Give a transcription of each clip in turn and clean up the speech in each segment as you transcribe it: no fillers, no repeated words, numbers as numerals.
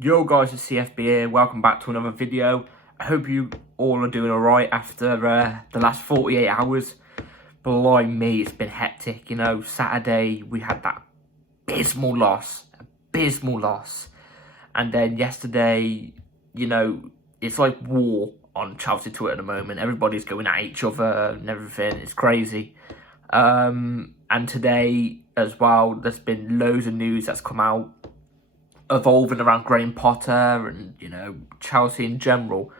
Yo guys, it's CFB here. Welcome back to another video. I hope you all are doing alright after the last 48 hours. Blimey, it's been hectic. You know, Saturday we had that abysmal loss. And then yesterday, you know, it's like war on Chelsea Twitter at the moment. Everybody's going at each other and everything. It's crazy. And today as well, there's been loads of news that's come out evolving around Graham Potter and, you know, Chelsea in general.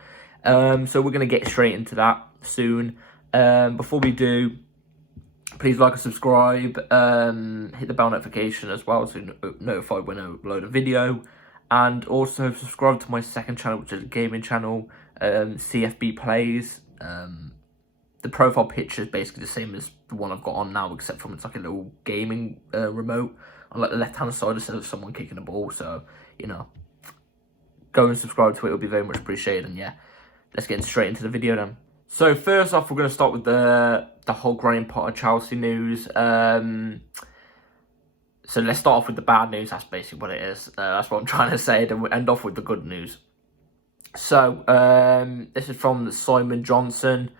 So we're going to get straight into that soon. Before we do, please like and subscribe. Hit the bell notification as well so you're notified when I upload a video. And also subscribe to my second channel, which is a gaming channel, CFB Plays. The profile picture is basically the same as the one I've got on now, except from it's like a little gaming remote on like the left-hand side instead of someone kicking a ball. So, you know, go and subscribe to it. It'll be very much appreciated. And yeah, let's get straight into the video then. So first off, we're going to start with the whole Graham Potter Chelsea news. So let's start off with the bad news. That's basically what it is. That's what I'm trying to say. Then we'll end off with the good news. So this is from Simon Johnson.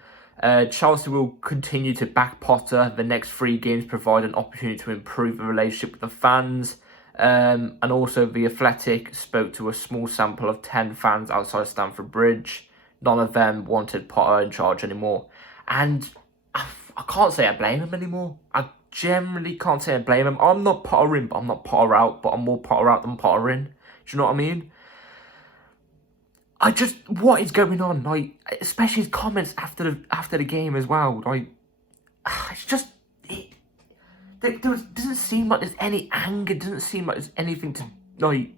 Chelsea will continue to back Potter. The next 3 games provide an opportunity to improve the relationship with the fans. And also, The Athletic spoke to a small sample of 10 fans outside Stamford Bridge. None of them wanted Potter in charge anymore. And I can't say I blame him anymore. I generally can't say I blame him. I'm not Potter in, but I'm not Potter out. But I'm more Potter out than Potter in. Do you know what I mean? What is going on? Like, especially his comments after the game as well. Like, it's just, there doesn't seem like there's any anger. It doesn't seem like there's anything to, like,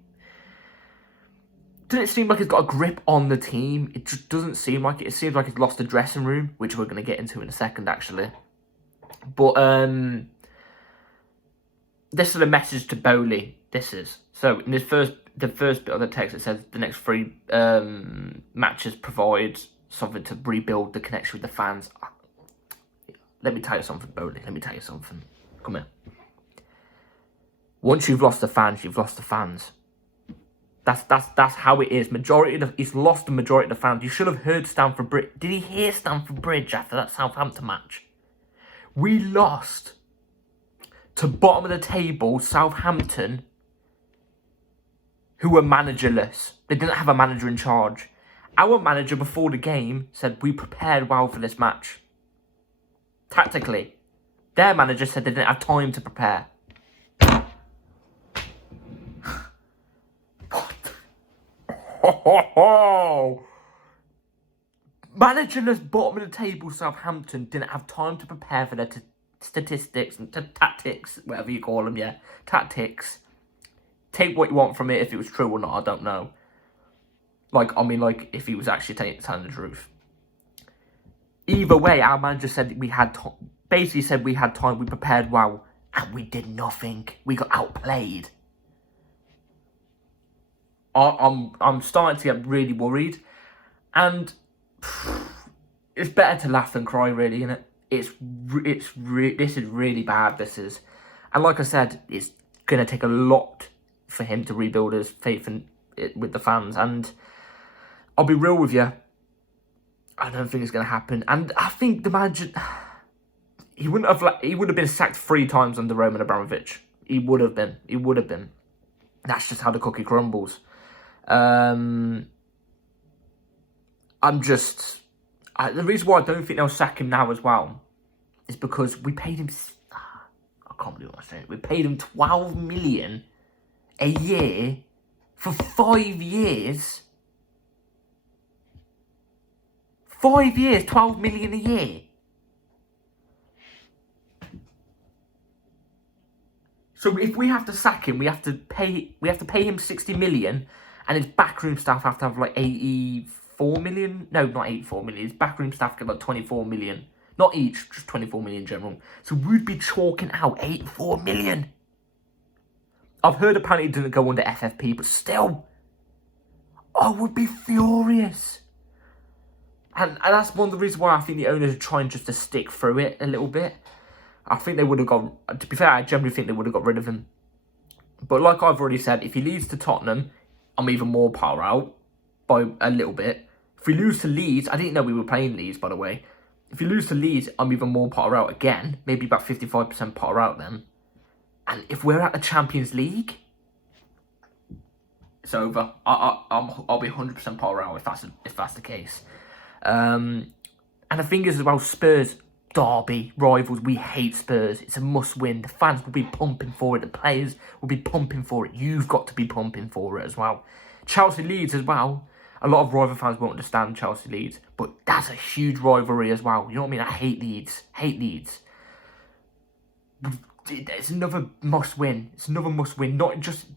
doesn't seem like he's got a grip on the team. It just doesn't seem like it. It seems like he's lost the dressing room, which we're going to get into in a second, actually. But, this is a message to Bowley. This is. So, in the first bit of the text, it says the next 3 matches provide something to rebuild the connection with the fans. Let me tell you something, Bowley. Let me tell you something. Come here. Once you've lost the fans, you've lost the fans. That's how it is. He's lost the majority of the fans. You should have heard Stamford Bridge. Did he hear Stamford Bridge after that Southampton match? We lost to bottom of the table Southampton, who were managerless. They didn't have a manager in charge. Our manager before the game said we prepared well for this match. Tactically. Their manager said they didn't have time to prepare. Managerless bottom of the table Southampton didn't have time to prepare for their statistics and tactics, whatever you call them, yeah. Tactics. Take what you want from it, if it was true or not, I don't know. Like, if he was actually telling the truth. Either way, our manager said we had basically said we had time, we prepared well, and we did nothing. We got outplayed. I'm starting to get really worried, and it's better to laugh than cry, really, isn't it? This is really bad. This is, and like I said, it's gonna take a lot for him to rebuild his faith in it with the fans. And I'll be real with you, I don't think it's going to happen. And I think the manager, he would have been sacked 3 times under Roman Abramovich. He would have been. That's just how the cookie crumbles. The reason why I don't think they'll sack him now as well is because we paid him, I can't believe what I'm saying, we paid him 12 million a year for 5 years. 5 years, 12 million a year. So if we have to sack him, we have to pay him 60 million, and his backroom staff have to have like 84 million. No, not 84 million. His backroom staff get like 24 million. Not each, just 24 million in general. So we'd be chalking out 84 million. I've heard apparently it didn't go under FFP, but still, I would be furious. And that's one of the reasons why I think the owners are trying just to stick through it a little bit. I think they would have to be fair, I generally think they would have got rid of him. But like I've already said, if he leads to Tottenham, I'm even more power out by a little bit. If we lose to Leeds, I didn't know we were playing Leeds, by the way. If you lose to Leeds, I'm even more power out again. Maybe about 55% power out then. And if we're at the Champions League, it's over. I'll be 100% power out if that's the case. And the thing is as well, Spurs, Derby, rivals, we hate Spurs. It's a must-win. The fans will be pumping for it. The players will be pumping for it. You've got to be pumping for it as well. Chelsea Leeds as well. A lot of rival fans won't understand Chelsea Leeds, but that's a huge rivalry as well. You know what I mean? I hate Leeds. Hate Leeds. It's another must-win. It's another must-win. Not just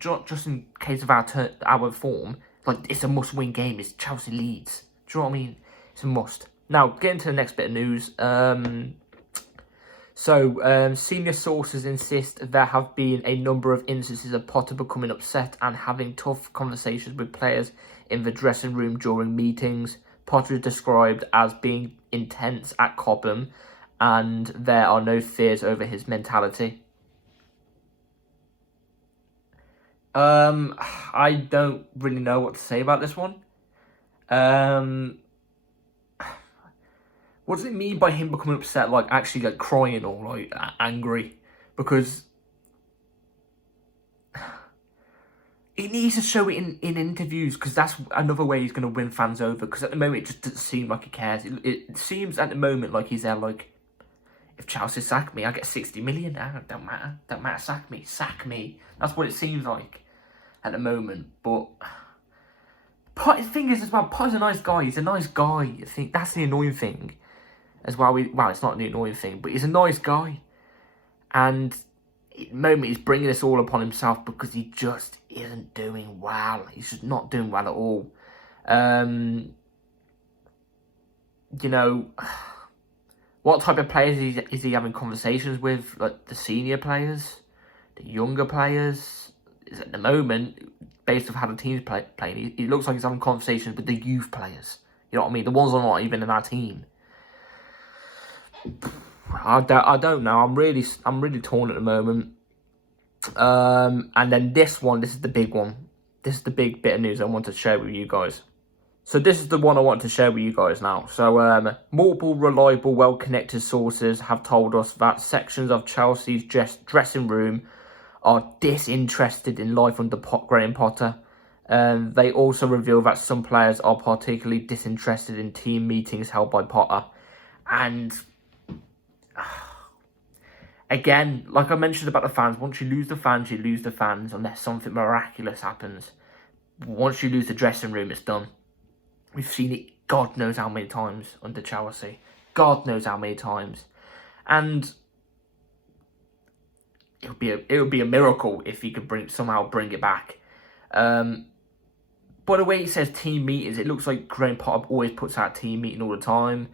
in case of our form. Like, it's a must-win game. It's Chelsea Leeds. Do you know what I mean? It's a must. Now, getting to the next bit of news. Senior sources insist there have been a number of instances of Potter becoming upset and having tough conversations with players in the dressing room during meetings. Potter is described as being intense at Cobham, and there are no fears over his mentality. I don't really know what to say about this one. What does it mean by him becoming upset, like actually like crying or like angry? Because he needs to show it in interviews, because that's another way he's going to win fans over. Because at the moment, it just doesn't seem like he cares. It seems at the moment like he's there like, if Chelsea sack me, I get 60 million. Don't matter. Don't matter. Sack me. Sack me. That's what it seems like at the moment. But the thing is as well, Potter's a nice guy. He's a nice guy. I think that's the annoying thing as well. Well, it's not the annoying thing, but he's a nice guy. And at the moment, he's bringing this all upon himself because he just isn't doing well. He's just not doing well at all. You know, what type of players is he having conversations with? Like the senior players, the younger players? Is at the moment, based on how the team's playing, he looks like he's having conversations with the youth players. You know what I mean? The ones that are not even in our team. I don't know. I'm really torn at the moment. And then this is the big one. This is the big bit of news I want to share with you guys. So this is the one I want to share with you guys now. So multiple reliable, well-connected sources have told us that sections of Chelsea's dressing room are disinterested in life under Graham Potter. They also reveal that some players are particularly disinterested in team meetings held by Potter. And again, like I mentioned about the fans, once you lose the fans, you lose the fans unless something miraculous happens. Once you lose the dressing room, it's done. We've seen it God knows how many times under Chelsea. God knows how many times. And it would be a miracle if he could somehow bring it back. By the way he says team meetings, it looks like Graham Potter always puts out team meeting all the time.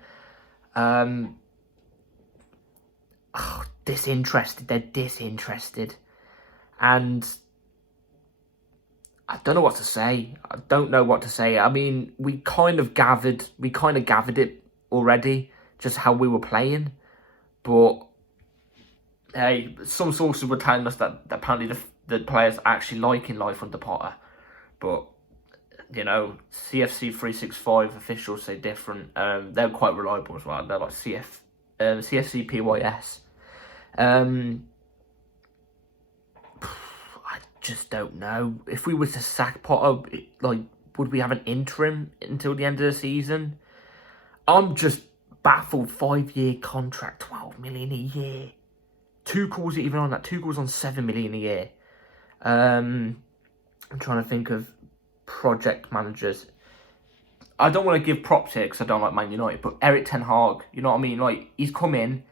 Disinterested. They're disinterested. And I don't know what to say. I don't know what to say. I mean, we kind of gathered it already, just how we were playing. But hey, some sources were telling us that apparently the players are actually liking life under Potter. But, you know, CFC 365 officials say different. They're quite reliable as well. They're like CFC PYS. I just don't know. If we were to sack Potter, like, would we have an interim until the end of the season? I'm just baffled. 5-year contract, 12 million a year. Tuchel's even on that. Tuchel's on 7 million a year. I'm trying to think of project managers. I don't want to give props here because I don't like Man United, but Eric Ten Hag, you know what I mean? Like, he's come in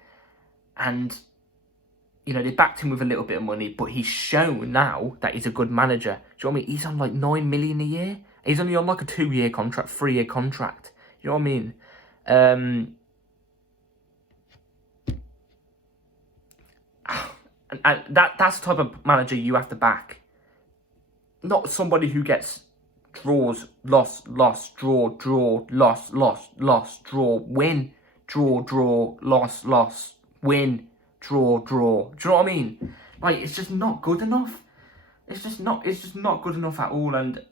and, you know, they backed him with a little bit of money, but he's shown now that he's a good manager. Do you know what I mean? He's on like 9 million a year. He's only on like a 2-year contract, 3-year contract. You know what I mean? And that's the type of manager you have to back. Not somebody who gets draws, loss, draw, loss, draw, win, draw, loss, win, draw. Do you know what I mean? Like, it's just not good enough. It's just not good enough at all. And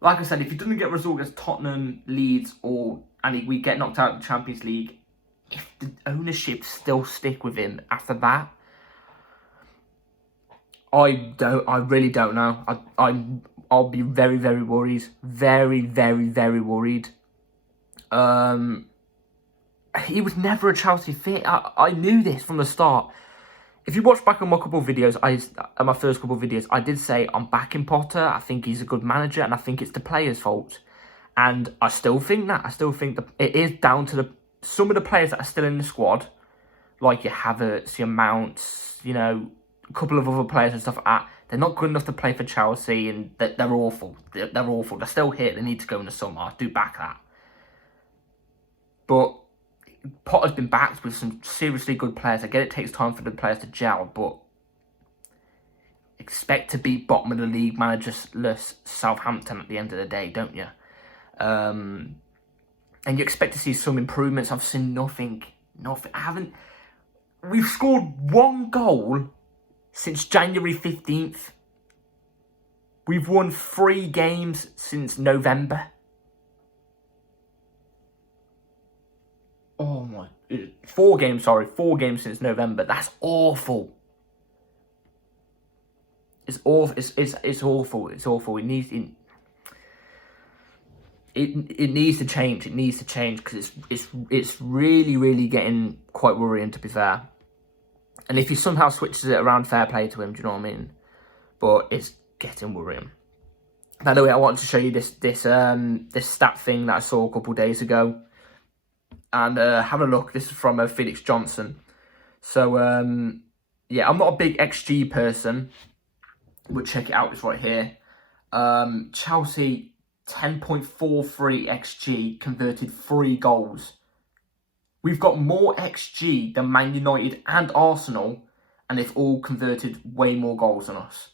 like I said, if he doesn't get a result against Tottenham, Leeds, and we get knocked out of the Champions League, if the ownership still stick with him after that, I really don't know. I'll be very, very worried. Very, very, very worried. He was never a Chelsea fit. I knew this from the start. If you watch back on my couple of videos, my first couple of videos, I did say I'm backing Potter. I think he's a good manager, and I think it's the players' fault. And I still think that. I still think that it is down to some of the players that are still in the squad, like your Havertz, your Mounts, you know, a couple of other players and stuff like that. They're not good enough to play for Chelsea, and they're awful. They're awful. They're still here. They need to go in the summer. I do back that. But Potter's been backed with some seriously good players. I get it takes time for the players to gel, but expect to beat bottom of the league managerless Southampton at the end of the day, don't you? And you expect to see some improvements. I've seen nothing. We've scored 1 goal since January 15th. We've won 3 games since November. Oh my, 4 games since November. That's awful. It's awful. It's awful. It's awful. It needs to change. It needs to change because it's really, really getting quite worrying, to be fair. And if he somehow switches it around, fair play to him. Do you know what I mean? But it's getting worrying. By the way, I wanted to show you this stat thing that I saw a couple of days ago. And have a look. This is from Felix Johnson. So, yeah, I'm not a big XG person. But check it out. It's right here. Chelsea, 10.43 XG, converted 3 goals. We've got more XG than Man United and Arsenal. And they've all converted way more goals than us.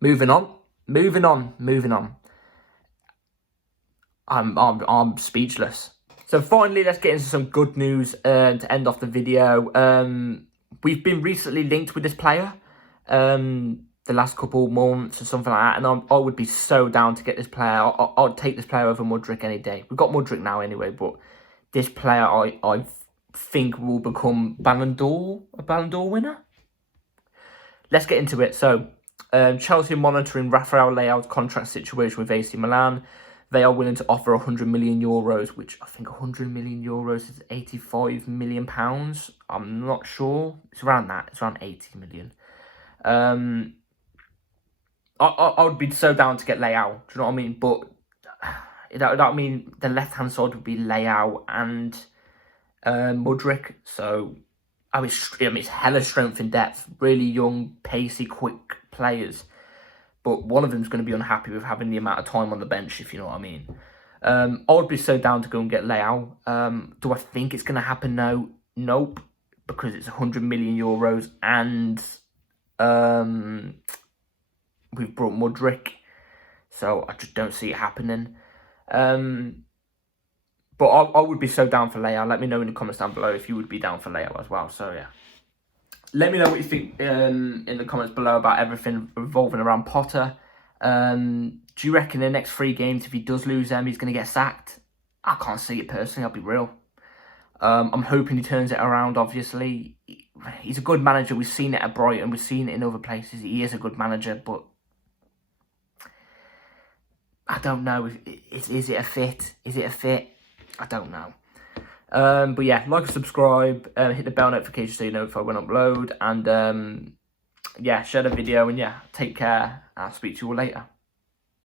Moving on. I'm speechless. So finally, let's get into some good news to end off the video. We've been recently linked with this player the last couple of months or something like that, and I would be so down to get this player. I'd take this player over Mudryk any day. We've got Mudryk now anyway, but this player I think will become a Ballon d'Or winner. Let's get into it. So Chelsea are monitoring Rafael Leao's contract situation with AC Milan. They are willing to offer 100 million euros, which I think 100 million euros is 85 million pounds. I'm not sure. It's around that. It's around 80 million. I would be so down to get Leao. Do you know what I mean? But that would mean the left-hand side would be Leao and Mudryk. So, it's hella strength in depth. Really young, pacey, quick players. But one of them's going to be unhappy with having the amount of time on the bench, if you know what I mean. I would be so down to go and get Leao. Do I think it's going to happen? No. Nope. Because it's 100 million euros and we've brought Mudryk. So I just don't see it happening. But I would be so down for Leao. Let me know in the comments down below if you would be down for Leao as well. So, yeah. Let me know what you think in the comments below about everything revolving around Potter. Do you reckon in the next 3 games, if he does lose them, he's going to get sacked? I can't see it personally, I'll be real. I'm hoping he turns it around, obviously. He's a good manager. We've seen it at Brighton. We've seen it in other places. He is a good manager, but I don't know. Is it a fit? Is it a fit? I don't know. But yeah, like and subscribe, hit the bell notification so you know if I when I upload, and yeah, share the video, and yeah, take care. I'll speak to you all later.